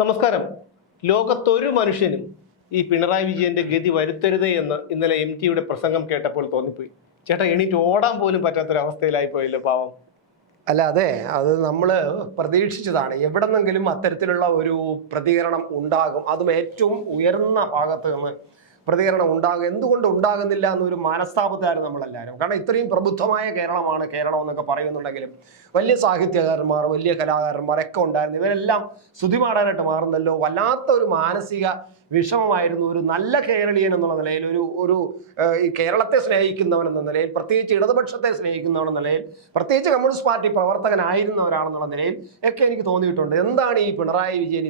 നമസ്കാരം. ലോകത്തൊരു മനുഷ്യനും ഈ പിണറായി വിജയന്റെ ഗതി വരുത്തരുതേ എന്ന് ഇന്നലെ MTയുടെ പ്രസംഗം കേട്ടപ്പോൾ തോന്നിപ്പോയി. ചേട്ടാ, എണീറ്റ് ഓടാൻ പോലും പറ്റാത്തൊരവസ്ഥയിലായി പോയല്ലോ പാവം. അല്ല, അതെ, അത് നമ്മൾ പ്രതീക്ഷിച്ചതാണ്. എവിടെന്നെങ്കിലും അത്തരത്തിലുള്ള ഒരു പ്രതികരണം ഉണ്ടാകും. അതും ഏറ്റവും ഉയർന്ന ഭാഗത്ത് നിന്ന് പ്രതികരണം ഉണ്ടാകും. എന്തുകൊണ്ട് ഉണ്ടാകുന്നില്ല എന്നൊരു മനസ്താപത്തായിരുന്നു നമ്മളെല്ലാവരും. കാരണം ഇത്രയും പ്രബുദ്ധമായ കേരളം എന്നൊക്കെ പറയുന്നുണ്ടെങ്കിലും വലിയ സാഹിത്യകാരന്മാർ, വലിയ കലാകാരന്മാരൊക്കെ ഉണ്ടായിരുന്നു. ഇവരെല്ലാം സ്തുതിപാടാനായിട്ട് മാറുന്നല്ലോ. വല്ലാത്ത ഒരു മാനസിക വിഷമമായിരുന്നു. ഒരു നല്ല കേരളീയൻ എന്നുള്ള നിലയിൽ, ഒരു ഈ കേരളത്തെ സ്നേഹിക്കുന്നവൻ എന്ന നിലയിൽ, പ്രത്യേകിച്ച് ഇടതുപക്ഷത്തെ സ്നേഹിക്കുന്നവൻ എന്ന നിലയിൽ, പ്രത്യേകിച്ച് കമ്മ്യൂണിസ്റ്റ് പാർട്ടി പ്രവർത്തകനായിരുന്ന ഒരാളെന്നുള്ള നിലയിൽ ഒക്കെ എനിക്ക് തോന്നിയിട്ടുണ്ട്. എന്താണ് ഈ പിണറായി വിജയൻ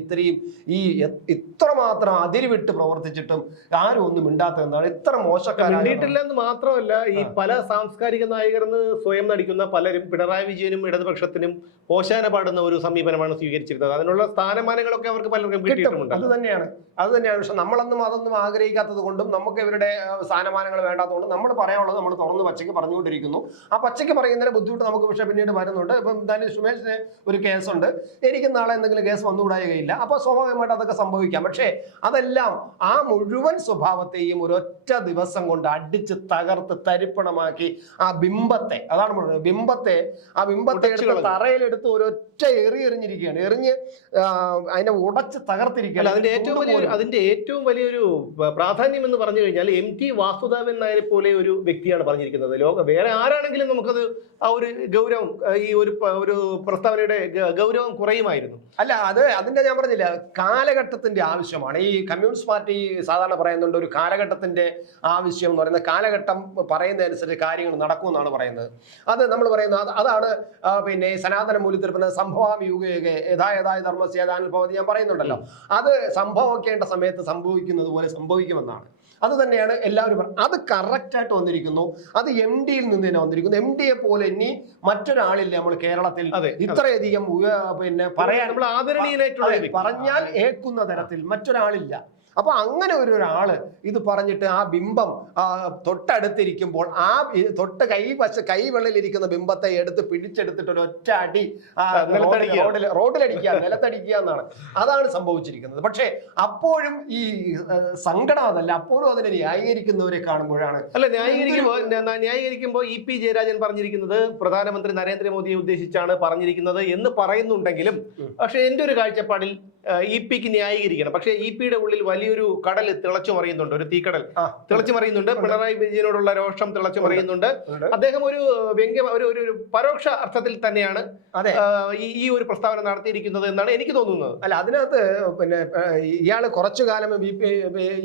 ഇത്രമാത്രം അതിരുവിട്ട് പ്രവർത്തിച്ചിട്ടും ആരും ഒന്നും മിണ്ടാത്തത്? എന്താണ് ഇത്ര മോശക്കാരില്ലെന്ന് മാത്രമല്ല, ഈ പല സാംസ്കാരിക നായകരെന്ന് സ്വയം നടിക്കുന്ന പലരും പിണറായി വിജയനും ഇടതുപക്ഷത്തിനും ഓശാന പാടുന്ന ഒരു സമീപനമാണ് സ്വീകരിച്ചിരുന്നത്. അതിനുള്ള സ്ഥാനമാനങ്ങളൊക്കെ അവർക്ക് പലർക്കും കിട്ടിയിട്ടുണ്ട്. അത് തന്നെയാണ്. പക്ഷെ നമ്മളൊന്നും അതൊന്നും ആഗ്രഹിക്കാത്തത് കൊണ്ടും നമുക്ക് ഇവരുടെ സ്ഥാനമാനങ്ങൾ വേണ്ടാത്തതുകൊണ്ടും നമ്മൾ പറയാനുള്ളത് നമ്മൾ തുറന്ന് പച്ചയ്ക്ക് പറഞ്ഞുകൊണ്ടിരിക്കുന്നു. ആ പച്ചയ്ക്ക് പറയുന്നതിന് ബുദ്ധിമുട്ട് നമുക്ക് പക്ഷേ പിന്നീട് വരുന്നുണ്ട്. ഇപ്പം എന്തായാലും സുമേഷിന് ഒരു കേസുണ്ട്, എനിക്ക് നാളെ എന്തെങ്കിലും കേസ് വന്നുകൂടായികയില്ല. അപ്പോൾ സ്വാഭാവികമായിട്ട് അതൊക്കെ സംഭവിക്കാം. പക്ഷേ അതെല്ലാം ആ മുഴുവൻ സ്വഭാവത്തെയും ഒരൊറ്റ ദിവസം കൊണ്ട് അടിച്ച് തകർത്ത് തരിപ്പണമാക്കി ആ ബിംബത്തെ, അതാണ് പറയുന്നത്, ആ ബിംബത്തെ എടുത്ത് തറയിലെടുത്ത് ഒരൊറ്റ എറിഞ്ഞിരിക്കുകയാണ്. എറിഞ്ഞ് അതിനെ ഉടച്ച് തകർത്തിരിക്കുകയാണ്. അതിന്റെ ഏറ്റവും വലിയൊരു പ്രാധാന്യം എന്ന് പറഞ്ഞു കഴിഞ്ഞാൽ MT വാസുദേവൻ നായരെ പോലെ ഒരു വ്യക്തിയാണ് പറഞ്ഞിരിക്കുന്നത്. വേറെ ആരാണെങ്കിലും നമുക്കത് ആ ഒരു ഗൗരവം, ഈ ഒരു പ്രസ്താവനയുടെ ഗൗരവം കുറയുമായിരുന്നു. അല്ല, അതിന്റെ ഞാൻ പറഞ്ഞില്ല, കാലഘട്ടത്തിന്റെ ആവശ്യമാണ്. ഈ കമ്മ്യൂണിസ്റ്റ് പാർട്ടി സാധാരണ പറയുന്നുണ്ട് ഒരു കാലഘട്ടത്തിന്റെ ആവശ്യം എന്ന് പറയുന്നത്. കാലഘട്ടം പറയുന്നതനുസരിച്ച് കാര്യങ്ങൾ നടക്കുമെന്നാണ് പറയുന്നത്. അത് നമ്മൾ പറയുന്നത് അതാണ്. പിന്നെ സനാതന മൂല്യത്തിൽ സംഭവം യുഗേ യഥാ ധർമ്മസ്യേതാനിൽ ഭവതി ഞാൻ പറയുന്നുണ്ടല്ലോ. അത് സംഭവിക്കേണ്ട സമയത്ത് സംഭവിക്കുന്നത് പോലെ സംഭവിക്കുമെന്നാണ്. അത് തന്നെയാണ് എല്ലാവരും അത് കറക്റ്റായിട്ട് വന്നിരിക്കുന്നു. അത് MDയിൽ നിന്ന് തന്നെ വന്നിരിക്കുന്നു. MDയെ പോലെ ഇനി മറ്റൊരാളില്ല നമ്മൾ കേരളത്തിൽ ഇത്രയധികം പിന്നെ പറയാൻ പറഞ്ഞാൽ ഏക്കുന്ന തരത്തിൽ മറ്റൊരാളില്ല. അപ്പൊ അങ്ങനെ ഒരാള് ഇത് പറഞ്ഞിട്ട് ആ ബിംബം തൊട്ടടുത്തിരിക്കുമ്പോൾ ആ കൈവെള്ളിലിരിക്കുന്ന ബിംബത്തെ എടുത്ത് പിടിച്ചെടുത്തിട്ട് ഒരൊറ്റ അടി റോഡിലടിക്കുക, നിലത്തടിക്കുക എന്നാണ്. അതാണ് സംഭവിച്ചിരിക്കുന്നത്. പക്ഷേ അപ്പോഴും ഈ സങ്കടം അതല്ല, അപ്പോഴും അതിനെ ന്യായീകരിക്കുന്നവരെ കാണുമ്പോഴാണ്. അല്ല, ന്യായീകരിക്കുമ്പോൾ EP ജയരാജൻ പറഞ്ഞിരിക്കുന്നത് പ്രധാനമന്ത്രി നരേന്ദ്രമോദിയെ ഉദ്ദേശിച്ചാണ് പറഞ്ഞിരിക്കുന്നത് എന്ന് പറയുന്നുണ്ടെങ്കിലും, പക്ഷെ എന്റെ ഒരു കാഴ്ചപ്പാടിൽ EP-ക്ക് ന്യായീകരിക്കണം. പക്ഷെ EP-യുടെ ഉള്ളിൽ വലിയൊരു കടൽ തിളച്ചു മറിയുന്നുണ്ട്, ഒരു തീക്കടൽ തിളച്ചു മറിയുന്നുണ്ട്. പിണറായി വിജയനോടുള്ള രോഷം തിളച്ചു മറിയുന്നുണ്ട്. അദ്ദേഹം ഒരു പരോക്ഷ അർത്ഥത്തിൽ തന്നെയാണ് ഈ ഒരു പ്രസ്താവന നടത്തിയിരിക്കുന്നത് എന്നാണ് എനിക്ക് തോന്നുന്നത്. അല്ല, അതിനകത്ത് പിന്നെ ഇയാള് കുറച്ചു കാലം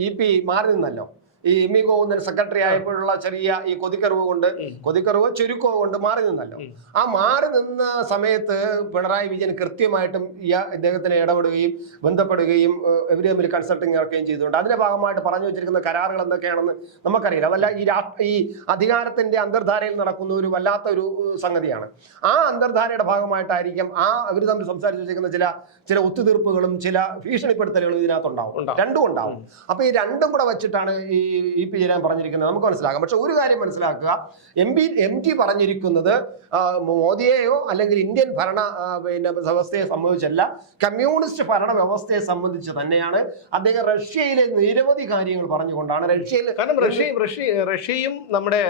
EP മാറി നിന്നല്ലോ. ഈ എം ഇ ഗോവിന്ദൻ സെക്രട്ടറി ആയപ്പോഴുള്ള ചെറിയ ഈ കൊതിക്കറിവ് ചുരുക്കവും കൊണ്ട് മാറി നിന്നല്ലോ. ആ മാറി നിന്ന സമയത്ത് പിണറായി വിജയൻ കൃത്യമായിട്ടും ഇദ്ദേഹത്തിന് ഇടപെടുകയും ബന്ധപ്പെടുകയും ഇവർ തമ്മിൽ കൺസൾട്ടിങ് ഇറക്കുകയും ചെയ്തുകൊണ്ട് അതിന്റെ ഭാഗമായിട്ട് പറഞ്ഞു വെച്ചിരിക്കുന്ന കരാറുകൾ എന്തൊക്കെയാണെന്ന് നമുക്കറിയില്ല. അതല്ല ഈ അധികാരത്തിന്റെ അന്തർധാരയിൽ നടക്കുന്ന ഒരു വല്ലാത്ത ഒരു സംഗതിയാണ്. ആ അന്തർധാരയുടെ ഭാഗമായിട്ടായിരിക്കും ഇവർ തമ്മിൽ സംസാരിച്ചു വെച്ചിരിക്കുന്ന ചില ഒത്തുതീർപ്പുകളും ചില ഭീഷണിപ്പെടുത്തലുകളും ഇതിനകത്തുണ്ടാവും. രണ്ടും ഉണ്ടാവും. അപ്പൊ ഈ രണ്ടും കൂടെ വെച്ചിട്ടാണ് ഈ EP ജയരാജൻ പറഞ്ഞിരിക്കുന്നത് നമുക്ക് മനസ്സിലാക്കാം. പക്ഷെ ഒരു കാര്യം മനസ്സിലാക്കുക, MT പറഞ്ഞിരിക്കുന്നത് മോദിയെയോ അല്ലെങ്കിൽ ഇന്ത്യൻ ഭരണ വ്യവസ്ഥയെ സംബന്ധിച്ചല്ല, കമ്മ്യൂണിസ്റ്റ് ഭരണ വ്യവസ്ഥയെ സംബന്ധിച്ച് തന്നെയാണ്. അദ്ദേഹം റഷ്യയിലെ നിരവധി കാര്യങ്ങൾ പറഞ്ഞുകൊണ്ടാണ് റഷ്യയും നമ്മുടെ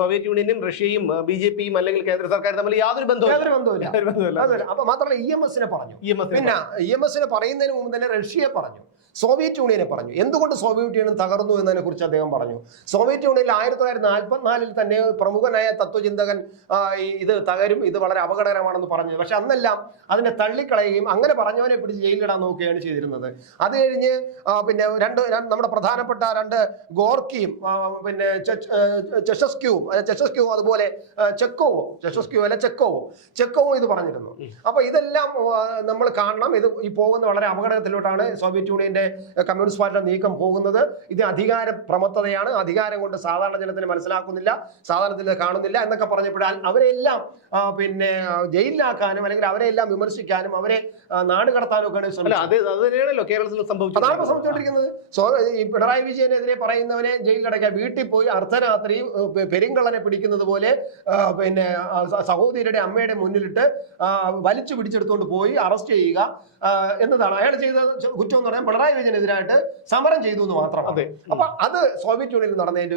സോവിയറ്റ് യൂണിയനും റഷ്യയും BJP-യും അല്ലെങ്കിൽ കേന്ദ്ര സർക്കാർ തമ്മിൽ യാതൊരു ബന്ധവുമില്ല. അപ്പൊ മാത്രമല്ല EMS-നെ പറഞ്ഞു. പിന്നെ EMS-നെ പറയുന്നതിന് മുമ്പ് തന്നെ റഷ്യയെ പറഞ്ഞു, സോവിയറ്റ് യൂണിയനെ പറഞ്ഞു. എന്തുകൊണ്ട് സോവിയറ്റ് യൂണിയൻ തകർന്നു എന്നതിനെ കുറിച്ച് അദ്ദേഹം പറഞ്ഞു. സോവിയറ്റ് യൂണിയനിൽ 1944 തന്നെ പ്രമുഖനായ തത്വചിന്തകൻ ഇത് തകരും, ഇത് വളരെ അപകടകരമാണെന്ന് പറഞ്ഞു. പക്ഷെ അന്നെല്ലാം അതിനെ തള്ളിക്കളയുകയും അങ്ങനെ പറഞ്ഞവനെ പിടിച്ച് ജയിലിലിടാൻ നോക്കുകയാണ് ചെയ്തിരുന്നത്. അത് കഴിഞ്ഞ് പിന്നെ നമ്മുടെ പ്രധാനപ്പെട്ട രണ്ട് ഗോർക്കിയും പിന്നെ ചെഷസ്ക്യൂവും അതുപോലെ ചെക്കോവും ഇത് പറഞ്ഞിരുന്നു. അപ്പൊ ഇതെല്ലാം നമ്മൾ കാണണം. ഇത് ഈ പോകുന്ന വളരെ അപകടത്തിലോട്ടാണ് സോവിയറ്റ് യൂണിയന്റെ കമ്മ്യൂണിസ്റ്റ് പാർട്ടിയുടെ നീക്കം പോകുന്നത്. ഇത് അധികാര പ്രമത്തതയാണ്, അധികാരം കൊണ്ട് സാധാരണ ജനത്തിന് മനസ്സിലാക്കുന്നില്ല, സാധാരണ ജനത്തിന് കാണുന്നില്ല എന്നൊക്കെ പറഞ്ഞപ്പോഴാൽ അവരെല്ലാം പിന്നെ ജയിലിലാക്കാനും അല്ലെങ്കിൽ അവരെല്ലാം വിമർശിക്കാനും അവരെ നാട് കടത്താനും ഒക്കെയാണ് ശ്രമിച്ചത്. അത് തന്നെയാണല്ലോ കേരളത്തിൽ സംഭവിച്ചത്. അതാണ് സംഭവിച്ചുകൊണ്ടിരിക്കുന്നത്. ഈ പിണറായി വിജയനെതിരെ പറയുന്നവനെ ജയിലിലടയ്ക്കുക, വീട്ടിൽ പോയി അർദ്ധരാത്രി പെരുങ്കള്ളനെ പിടിക്കുന്നത് പോലെ പിന്നെ സഹോദരിയുടെ അമ്മയുടെ മുന്നിലിട്ട് വലിച്ചു പിടിച്ചെടുത്തുകൊണ്ട് പോയി അറസ്റ്റ് ചെയ്യുക എന്നതാണ് അയാൾ ചെയ്ത കുറ്റം എന്ന് പറഞ്ഞാൽ. പിണറായി വിജയനെതിരായിട്ട് സമരം ചെയ്തു എന്ന് മാത്രമാണ്. അപ്പൊ അത് സോവിയറ്റ് യൂണിയനിൽ നടന്നതിന്റെ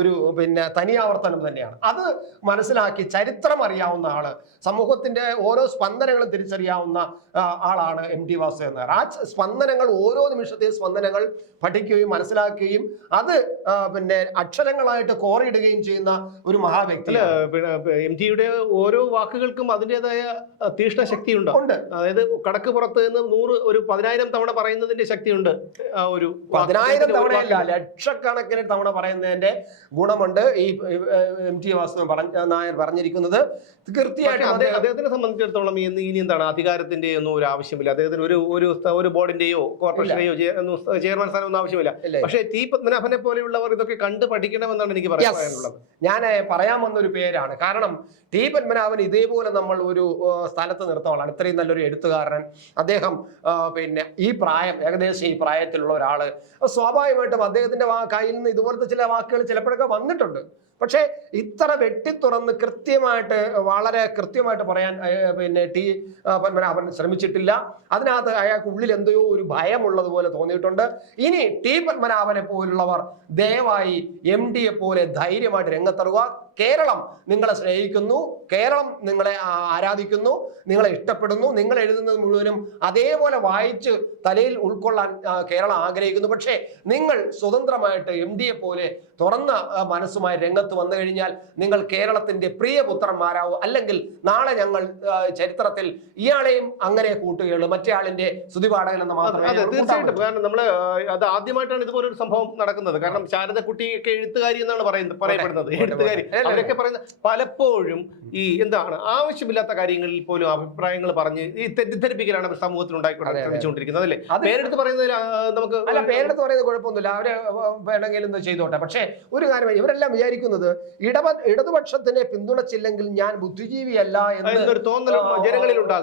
ഒരു പിന്നെ തനിയാവർത്തനം തന്നെയാണ്. അത് മനസ്സിലാക്കി ചരിത്രം അറിയാവുന്ന ആള്, സമൂഹത്തിന്റെ ഓരോ സ്പന്ദനങ്ങളും തിരിച്ചറിയാവുന്ന ആളാണ് എം ടി വാസുദേവൻ നായർ. ആ സ്പന്ദനങ്ങൾ, ഓരോ നിമിഷത്തെയും സ്പന്ദനങ്ങൾ പഠിക്കുകയും മനസ്സിലാക്കുകയും അത് പിന്നെ അക്ഷരങ്ങളായിട്ട് കോറിയിടുകയും ചെയ്യുന്ന ഒരു മഹാവ്യക്തി. എം ടിയുടെ ഓരോ വാക്കുകൾക്കും അതിൻ്റെതായ തീഷ്ണ ശക്തിയുണ്ട്. അതായത് കടക്ക് പുറത്ത് നിന്ന് 10,000 തവണ പറയുന്നതിന്റെ ശക്തിയുണ്ട്. ഒരു 10,000 തവണയല്ല, ലക്ഷക്കണക്കിന് തവണ പറയുന്നതിന്റെ ഗുണമുണ്ട് ഈ എം ടി വാസുദേവൻ നായർ പറഞ്ഞിരിക്കുന്നത്. കൃത്യമായിട്ട് അദ്ദേഹത്തിനെ സംബന്ധിച്ചിടത്തോളം ഇനി എന്താണ്, അധികാരത്തിന്റെ ഒന്നും ഒരു ആവശ്യമില്ല. അദ്ദേഹത്തിന് ഒരു ബോർഡിന്റെയോ കോർപ്പറേഷനെയോ ചെയർമാൻ സ്ഥാനം ഒന്നും ആവശ്യമില്ല. പക്ഷേ ടി പത്മനാഭനെ പോലെയുള്ളവർ ഇതൊക്കെ കണ്ട് പഠിക്കണമെന്നാണ് എനിക്ക് പറയാനുള്ളത്. ഞാൻ പറയാൻ വന്നൊരു പേരാണ്. കാരണം ടി പത്മനാഭൻ ഇതേപോലെ നമ്മൾ ഒരു സ്ഥലത്ത് നിർത്തുവാണ്. ഇത്രയും നല്ലൊരു എഴുത്തുകാരൻ അദ്ദേഹം, പിന്നെ ഈ പ്രായം, ഏകദേശം ഈ പ്രായത്തിലുള്ള ഒരാള്, സ്വാഭാവികമായിട്ടും അദ്ദേഹത്തിന്റെ കയ്യിൽ നിന്ന് ഇതുപോലത്തെ ചില വാക്കുകൾ ചിലപ്പോഴൊക്കെ വന്നിട്ടുണ്ട്. പക്ഷേ ഇത്ര വെട്ടിത്തുറന്ന് കൃത്യമായിട്ട്, വളരെ കൃത്യമായിട്ട് പറയാൻ പിന്നെ ടി പത്മനാഭൻ ശ്രമിച്ചിട്ടില്ല. അതിനകത്ത് അയാൾക്ക് ഉള്ളിൽ എന്തോ ഒരു ഭയമുള്ളതുപോലെ തോന്നിയിട്ടുണ്ട്. ഇനി ടി പത്മനാഭനെ പോലുള്ളവർ ദയവായി എം ഡിയെ പോലെ ധൈര്യമായിട്ട് രംഗത്തിറങ്ങുക. കേരളം നിങ്ങളെ സ്നേഹിക്കുന്നു, കേരളം നിങ്ങളെ ആരാധിക്കുന്നു, നിങ്ങളെ ഇഷ്ടപ്പെടുന്നു. നിങ്ങൾ എഴുതുന്നത് മുഴുവനും അതേപോലെ വായിച്ച് തലയിൽ ഉൾക്കൊള്ളാൻ കേരളം ആഗ്രഹിക്കുന്നു. പക്ഷേ നിങ്ങൾ സ്വതന്ത്രമായിട്ട് എം ഡിയെ പോലെ തുറന്ന മനസ്സുമായി രംഗത്ത് വന്നു കഴിഞ്ഞാൽ നിങ്ങൾ കേരളത്തിന്റെ പ്രിയപുത്രന്മാരാവും. അല്ലെങ്കിൽ നാളെ ഞങ്ങൾ ചരിത്രത്തിൽ ഇയാളെയും അങ്ങനെ കൂട്ടുകയുള്ളൂ, മറ്റേ ആളിന്റെ സ്തുതിപാഠകൻ എന്ന് മാത്രമേ. തീർച്ചയായിട്ടും. കാരണം നമ്മള് അത് ആദ്യമായിട്ടാണ് ഇതുപോലൊരു സംഭവം നടക്കുന്നത്. കാരണം ശാരദക്കുട്ടിയൊക്കെ എഴുത്തുകാരി എന്നാണ് പറയപ്പെടുന്നത്. എഴുത്തുകാരി അവരൊക്കെ പറയുന്നത് പലപ്പോഴും ഈ എന്താണ് ആവശ്യമില്ലാത്ത കാര്യങ്ങളിൽ പോലും അഭിപ്രായങ്ങൾ പറഞ്ഞ് ഈ തെറ്റിദ്ധരിപ്പിക്കലാണ് സമൂഹത്തിൽ ശ്രമിച്ചുകൊണ്ടിരിക്കുന്നത്. അല്ലേ? പേരെടുത്ത് പറയുന്നതിൽ നമുക്ക് പേരെടുത്ത് പറയുന്നത് കുഴപ്പമൊന്നുമില്ല, അവര് വേണമെങ്കിലും എന്തോ ചെയ്തോട്ടെ. പക്ഷേ ഒരു കാര്യം, ഇവരെല്ലാം വിചാരിക്കുന്നത് ഇടതുപക്ഷത്തിനെ പിന്തുണച്ചില്ലെങ്കിൽ ഞാൻ ബുദ്ധിജീവിയല്ല എന്നൊരു തോന്നൽ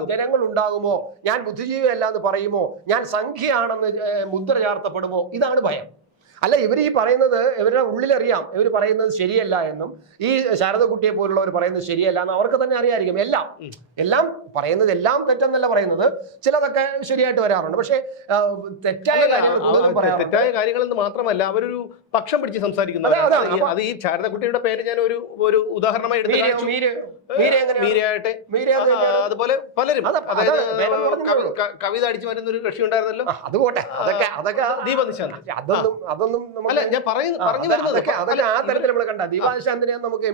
ജനങ്ങൾ ഉണ്ടാകുമോ, ഞാൻ ബുദ്ധിജീവിയല്ല എന്ന് പറയുമോ, ഞാൻ സംഖ്യയാണെന്ന് മുദ്ര ചാർത്തപ്പെടുമോ, ഇതാണ് ഭയം. അല്ല, ഇവർ ഈ പറയുന്നത് ഇവരുടെ ഉള്ളിലറിയാം, ഇവർ പറയുന്നത് ശരിയല്ല എന്നും ഈ ശാരദക്കുട്ടിയെ പോലുള്ളവർ പറയുന്നത് ശരിയല്ല എന്ന് അവർക്ക് തന്നെ അറിയാമായിരിക്കും. എല്ലാം പറയുന്നത് എല്ലാം തെറ്റെന്നല്ല പറയുന്നത്, ചിലതൊക്കെ ശരിയായിട്ട് വരാറുണ്ട്. പക്ഷേ തെറ്റായ കാര്യങ്ങളെന്ന് മാത്രമല്ല അവരൊരു പക്ഷം പിടിച്ച് സംസാരിക്കുന്നത്. അത് ഈ ശാരദക്കുട്ടിയുടെ പേര് ഞാൻ ഒരു ഉദാഹരണമായി എടുത്തു. മീരയായിട്ട്, അതുപോലെ പലരും, അതായത് കവിത അടിച്ചു വരുന്ന ഒരു കക്ഷി ഉണ്ടായിരുന്നല്ലോ. അതുപോട്ടെ, അതൊക്കെ ദീപനിശാന്ത്. അതൊന്നും അല്ല, ഞാൻ പറഞ്ഞു വരുന്നത് അതൊക്കെ ആ തരത്തിൽ നമ്മൾ കണ്ട ദീപാശാന്തിനെ നമുക്ക്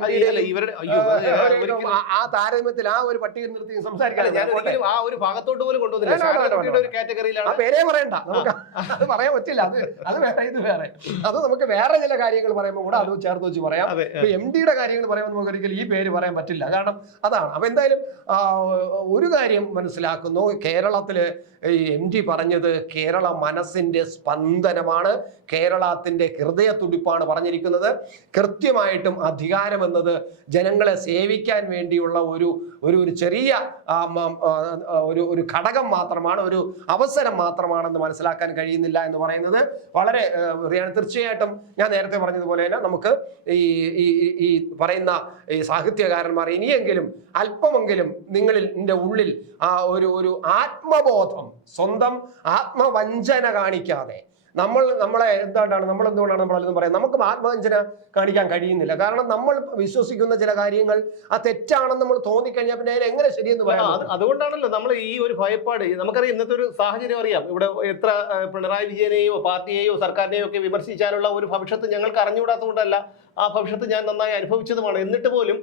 ആ താരതമ്യത്തിൽ ആ ഒരു പട്ടിക നിർത്തി സംസാരിക്കാൻ ഞാൻ ഒരിക്കലും ആ ഒരു ഭാഗത്തോട്ട് പോലും കൊണ്ടുവന്നില്ല. ഒരു കാറ്റഗറിയിലാണ്. പേരേ പറയണ്ട, നമുക്ക് അത് പറയാൻ പറ്റില്ല. അത് വേറെ, ഇത് വേറെ. അത് നമുക്ക് വേറെ ചില കാര്യങ്ങൾ പറയുമ്പോൾ കൂടെ അത് ചേർത്ത് വെച്ച് പറയാം. എം ഡിയുടെ കാര്യങ്ങൾ പറയുമ്പോൾ നമുക്ക് ഒരിക്കലും ഈ പേര് പറയാൻ പറ്റില്ല. കാരണം അതാണ്. അപ്പൊ എന്തായാലും ഒരു കാര്യം മനസ്സിലാക്കുന്നു, കേരളത്തില് എം ടി പറഞ്ഞത് കേരള മനസ്സിന്റെ സ്പന്ദനമാണ്, കേരളത്തിന്റെ ഹൃദയ തുടിപ്പാണ് പറഞ്ഞിരിക്കുന്നത്. കൃത്യമായിട്ടും അധികാരം എന്നത് ജനങ്ങളെ സേവിക്കാൻ വേണ്ടിയുള്ള ഒരു ചെറിയ ഒരു ഘടകം മാത്രമാണ്, ഒരു അവസരം മാത്രമാണെന്ന് മനസ്സിലാക്കാൻ കഴിയുന്നില്ല എന്ന് പറയുന്നത് വളരെ തീർച്ചയായിട്ടും ഞാൻ നേരത്തെ പറഞ്ഞതുപോലെ തന്നെ നമുക്ക് ഈ പറയുന്ന ഈ സാഹിത്യകാരന്മാർ ഇനിയെങ്കിലും അല്പമെങ്കിലും നിങ്ങളുടെ ഉള്ളിൽ ആ ഒരു ആത്മബോധം, സ്വന്തം ആത്മവഞ്ചന കാണിക്കാതെ നമ്മളെ എന്തുകൊണ്ടാണ് നമ്മളെന്ന് പറയാം, നമുക്ക് ആത്മവഞ്ചന കാണിക്കാൻ കഴിയുന്നില്ല. കാരണം നമ്മൾ വിശ്വസിക്കുന്ന ചില കാര്യങ്ങൾ ആ തെറ്റാണെന്ന് നമ്മൾ തോന്നിക്കഴിഞ്ഞാൽ പിന്നെ എങ്ങനെ ശരിയെന്ന് പറയാം. അതുകൊണ്ടാണല്ലോ നമ്മൾ ഈ ഒരു ഭയപ്പാട്. നമുക്കറിയാം, ഇന്നത്തെ ഒരു സാഹചര്യം അറിയാം. ഇവിടെ എത്ര പിണറായി വിജയനെയോ പാർട്ടിയെയോ സർക്കാരിനെയോ ഒക്കെ വിമർശിച്ചാലുള്ള ഒരു ഭവിഷ്യത്ത് ഞങ്ങൾക്ക് അറിഞ്ഞുകൂടാത്തതുകൊണ്ടല്ല, ആ ഭവിഷ്യത്ത് ഞാൻ നന്നായി അനുഭവിച്ചതുമാണ്. എന്നിട്ട് പോലും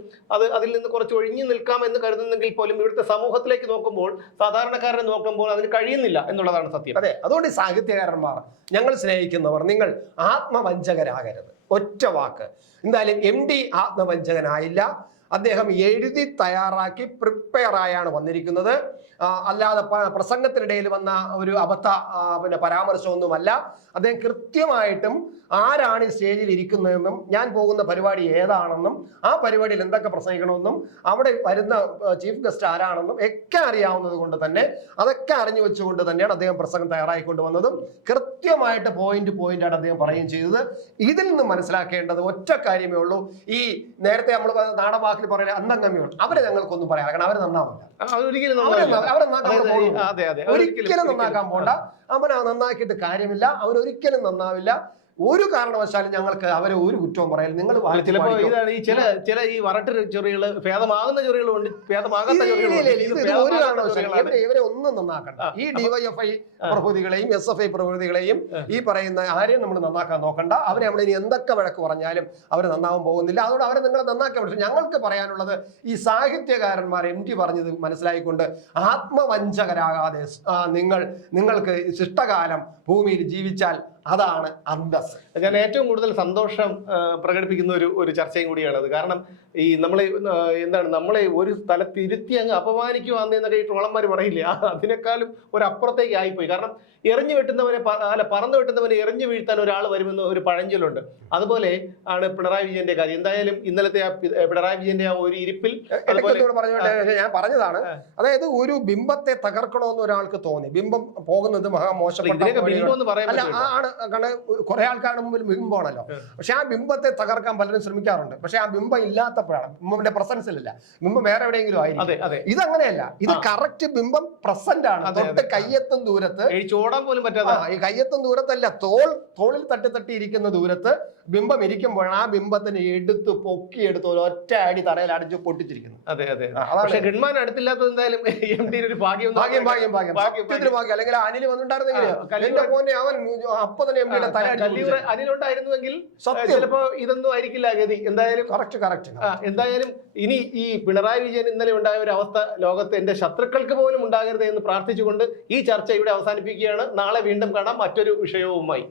അതിൽ നിന്ന് കുറച്ച് ഒഴിഞ്ഞു നിൽക്കാം എന്ന് കരുതുന്നെങ്കിൽ പോലും ഇവിടുത്തെ സമൂഹത്തിലേക്ക് നോക്കുമ്പോൾ, സാധാരണക്കാരനെ നോക്കുമ്പോൾ അതിന് കഴിയുന്നില്ല എന്നുള്ളതാണ് സത്യം. അതെ, അതുകൊണ്ട് ഈ സാഹിത്യകാരന്മാർ, ഞങ്ങൾ സ്നേഹിക്കുന്നവർ, നിങ്ങൾ ആത്മവഞ്ചകരാകരുത്. ഒറ്റ വാക്ക്. എന്തായാലും എം ഡി ആത്മവഞ്ചകനായില്ല. അദ്ദേഹം എഴുതി തയ്യാറാക്കി പ്രിപ്പയർ ആയാണ് വന്നിരിക്കുന്നത്. അല്ലാതെ പ്രസംഗത്തിനിടയിൽ വന്ന ഒരു അബദ്ധ പരാമർശമൊന്നുമല്ല. അദ്ദേഹം കൃത്യമായിട്ടും ആരാണ് ഈ സ്റ്റേജിൽ ഇരിക്കുന്നതെന്നും ഞാൻ പോകുന്ന പരിപാടി ഏതാണെന്നും ആ പരിപാടിയിൽ എന്തൊക്കെ പ്രസംഗിക്കണമെന്നും അവിടെ വരുന്ന ചീഫ് ഗസ്റ്റ് ആരാണെന്നും ഒക്കെ അറിയാവുന്നത് കൊണ്ട് തന്നെ അതൊക്കെ അറിഞ്ഞു വെച്ചുകൊണ്ട് തന്നെയാണ് അദ്ദേഹം പ്രസംഗം തയ്യാറായിക്കൊണ്ട് വന്നതും കൃത്യമായിട്ട് പോയിന്റ് ആയിട്ട് അദ്ദേഹം പറയുകയും ചെയ്തത്. ഇതിൽ നിന്ന് മനസ്സിലാക്കേണ്ടത് ഒറ്റ കാര്യമേ ഉള്ളൂ. ഈ നേരത്തെ നമ്മൾ നാടൻവാക്കിൽ പറയുന്ന അന്തംഗമ്മികൾ അവരെ ഞങ്ങൾക്കൊന്നും പറയാം, കാരണം അവർ നന്നാവില്ല. ഒരിക്കലും നന്നാക്കാൻ പോണ്ട. അവനെ നന്നാക്കിയിട്ട് കാര്യമില്ല. അവരൊരിക്കലും നന്നാവില്ല. ഒരു കാരണവശാലും ഞങ്ങൾക്ക് അവരെ ഒരു കുറ്റവും പറയാൻ. നിങ്ങൾ ചിലപ്പോ ഇതാണ് ഈ ചില ഈ വരട്ട് ചൊറികള് ഭേദമാകുന്ന ചൊറികളുണ്ട്, ഭേദമാകാത്ത ഒരു കാരണവശാലും ഇവരെ ഒന്നും നന്നാക്കണ്ട. ഈ DYFI പ്രഭൃതികളെയും SFI പ്രഭൃതികളെയും ഈ പറയുന്ന ആരെയും നമ്മൾ നന്നാക്കാൻ നോക്കണ്ട. അവരെ നമ്മൾ ഇനി എന്തൊക്കെ വഴക്ക് പറഞ്ഞാലും അവർ നന്നാവാൻ പോകുന്നില്ല. അതുകൊണ്ട് അവരെ നിങ്ങളെ നന്നാക്കാൻ പറ്റും. ഞങ്ങൾക്ക് പറയാനുള്ളത് ഈ സാഹിത്യകാരന്മാർ MT പറഞ്ഞത് മനസ്സിലായിക്കൊണ്ട് ആത്മവഞ്ചകരാകാതെ നിങ്ങൾക്ക് ശിഷ്ടകാലം ഭൂമിയിൽ ജീവിച്ചാൽ അതാണ് അന്തസ്. ഞാൻ ഏറ്റവും കൂടുതൽ സന്തോഷം പ്രകടിപ്പിക്കുന്ന ഒരു ചർച്ചയും കൂടിയാണ് അത്. കാരണം ഈ നമ്മളെ ഒരു സ്ഥലത്ത് ഇരുത്തി അങ്ങ് അപമാനിക്കുവാന്നൊക്കെ ഈ ട്രോളന്മാർ പറയില്ലേ, അതിനേക്കാളും ഒരപ്പുറത്തേക്ക് ആയിപ്പോയി. കാരണം എറിഞ്ഞു വെട്ടുന്നവനെ പറന്നു വെട്ടുന്നവനെ എറിഞ്ഞു വീഴ്ത്താൻ ഒരാൾ വരുമെന്ന് ഒരു പഴഞ്ചൊല്ലുണ്ട്. അതുപോലെ ആണ് പിണറായി വിജയന്റെ കാര്യം. എന്തായാലും ഇന്നലത്തെ പിണറായി വിജയന്റെ ആ ഒരു ഇരിപ്പിൽ ഞാൻ പറഞ്ഞതാണ്, അതായത് ഒരു ബിംബത്തെ തകർക്കണമെന്ന് ഒരാൾക്ക് തോന്നി, ബിംബം പോകുന്നത് മഹാമോശപ്പെട്ട കുറെ ആൾക്കാരുടെ മുമ്പിൽ ബിംബമാണല്ലോ. പക്ഷെ ആ ബിംബത്തെ തകർക്കാൻ പലരും ശ്രമിക്കാറുണ്ട്. പക്ഷെ ആ ബിംബം ഇല്ലാത്തപ്പോഴാണ്, ബിംബത്തിന്റെ പ്രസൻസിലില്ല, ബിംബം വേറെ എവിടെയെങ്കിലും ആയിരിക്കും. ഇതങ്ങനെയല്ല, ഇത് കറക്റ്റ് ബിംബം പ്രസന്റ് ആണ്. തൊട്ട് കയ്യെത്തും ദൂരത്ത്, പോലും പറ്റാതെ ഈ കയ്യെത്തും ദൂരത്തല്ല, തോളിൽ തട്ടി ഇരിക്കുന്ന ദൂരത്ത് ബിംബം ഇരിക്കുമ്പോഴാണ് ആ ബിംബത്തിനെ എടുത്ത് പൊക്കിയെടുത്ത് ഒരൊറ്റ അടി തറയിൽ അടിച്ച് പൊട്ടിച്ചിരിക്കുന്നു. അതെ അതെ. പക്ഷെ ഗൺമാൻ അടുത്തില്ലാത്തത് എന്തായാലും ഒരു ഭാഗ്യം. അല്ലെങ്കിൽ അനിൽ വന്നിട്ടുണ്ടായിരുന്നെങ്കിൽ അവൻ അപ്പൊ തന്നെ അനിലുണ്ടായിരുന്നുവെങ്കിൽ ചിലപ്പോ ഇതൊന്നും ആയിരിക്കില്ല ഗതി. എന്തായാലും കറക്റ്റ്. എന്തായാലും ഇനി ഈ പിണറായി വിജയൻ ഇന്നലെ ഉണ്ടായ ഒരു അവസ്ഥ ലോകത്ത് എന്റെ ശത്രുക്കൾക്ക് പോലും ഉണ്ടാകരുത് എന്ന് പ്രാർത്ഥിച്ചുകൊണ്ട് ഈ ചർച്ച ഇവിടെ അവസാനിപ്പിക്കുകയാണ്. നാളെ വീണ്ടും കാണാം മറ്റൊരു വിഷയവുമായി.